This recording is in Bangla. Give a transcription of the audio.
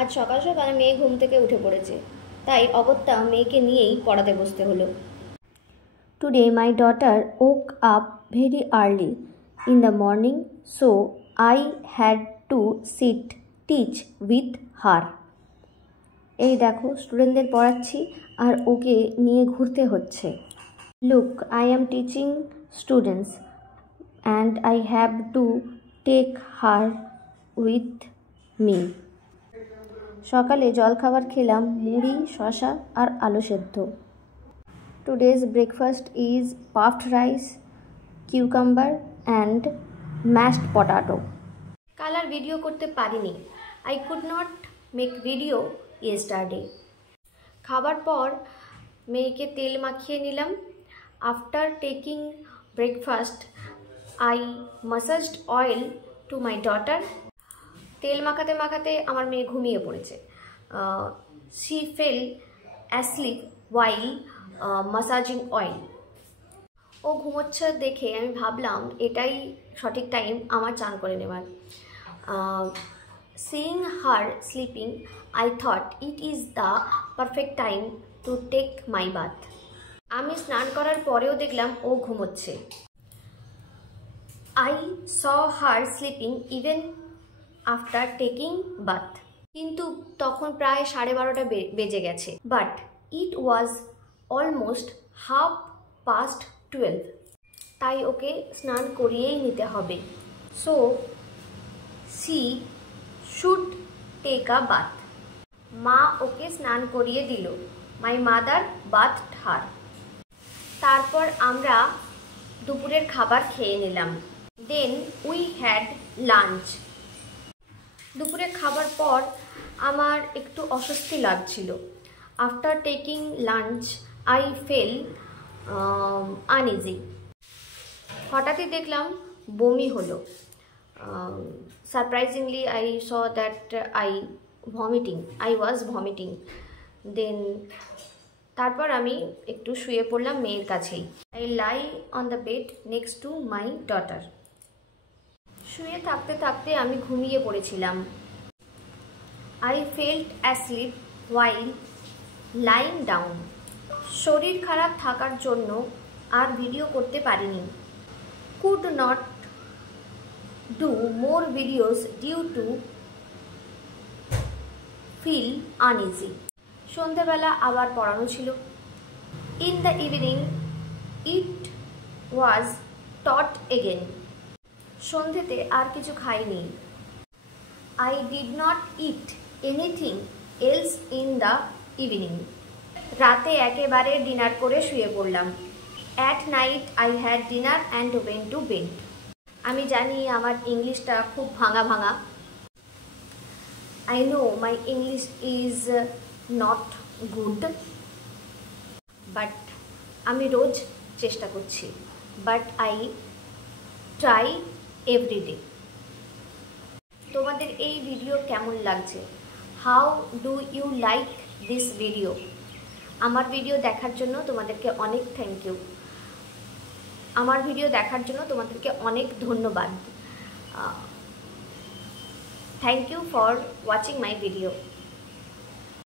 আজ সকাল সকাল মেয়ে ঘুম থেকে উঠে পড়েছে, তাই অগত্যা মেয়েকে নিয়েই পড়াতে বসতে হলো। Today my daughter woke up very early in the morning, so I had to teach with her. এই দেখো স্টুডেন্টদের পড়াচ্ছি আর ওকে নিয়ে ঘুরতে হচ্ছে। Look, I am teaching students and I have to take her with me. সকালে জলখাবার খেলাম মুড়ি, শসা আর আলু সেদ্ধ। Today's breakfast is puffed rice, cucumber and mashed potato. কাল আর ভিডিও করতে পারিনি। I could not make video yesterday. খাবার পর মেয়েকে তেল মাখিয়ে নিলাম। After taking breakfast, I massaged oil to my daughter. তেল মাখাতে মাখাতে আমার মেয়ে ঘুমিয়ে পড়েছে। She fell asleep while massaging oil. ও ঘুমোচ্ছে দেখে আমি ভাবলাম এটাই সঠিক টাইম আমার চান করে নেওয়ার। Seeing her sleeping, I thought it is the perfect time to take my bath. আমি স্নান করার পরেও দেখলাম ও ঘুমোচ্ছে। I saw her sleeping even after taking bath. কিন্তু তখন প্রায় 12:30 বেজে গেছে। But it was almost 12:30. তাই ওকে স্নান করিয়েই নিতে হবে। So she should take a bath. মা ওকে স্নান করিয়ে দিল। My mother bathed her. তারপর আমরা দুপুরের খাবার খেয়ে নিলাম। Then we had lunch. দুপুরে খাবার পর আমার একটু অস্বস্তি লাগছিল। After taking lunch, I felt uneasy. হঠাৎই দেখলাম বমি হলো। Surprisingly, I saw that I was vomiting. Then তারপর আমি একটু শুয়ে পড়লাম মেয়ের কাছেই। I lie on the bed next to my daughter. শুয়ে থাকতে থাকতে আমি ঘুমিয়ে পড়েছিলাম। I felt asleep while lying down. শরীর খারাপ থাকার জন্য আর ভিডিও করতে পারিনি। Could not do more videos due to feel uneasy. সন্ধ্যাবেলা আবার পড়ানো ছিল। In the evening it was taught again. সন্ধ্যেতে আর কিছু খাইনি। I did not eat anything else in the evening. রাতে একেবারে ডিনার করে শুয়ে পড়লাম। At night I had dinner and went to bed. আমি জানি আমার ইংলিশটা খুব ভাঙা ভাঙা। I know my English is not good, but আমি রোজ চেষ্টা করছি। But I try every day. তোমাদের এই ভিডিও কেমন লাগছে? How do you like this video? আমার ভিডিও দেখার জন্য তোমাদেরকে অনেক থ্যাংক ইউ। আমার ভিডিও দেখার জন্য তোমাদেরকে অনেক ধন্যবাদ। Thank you for watching my video.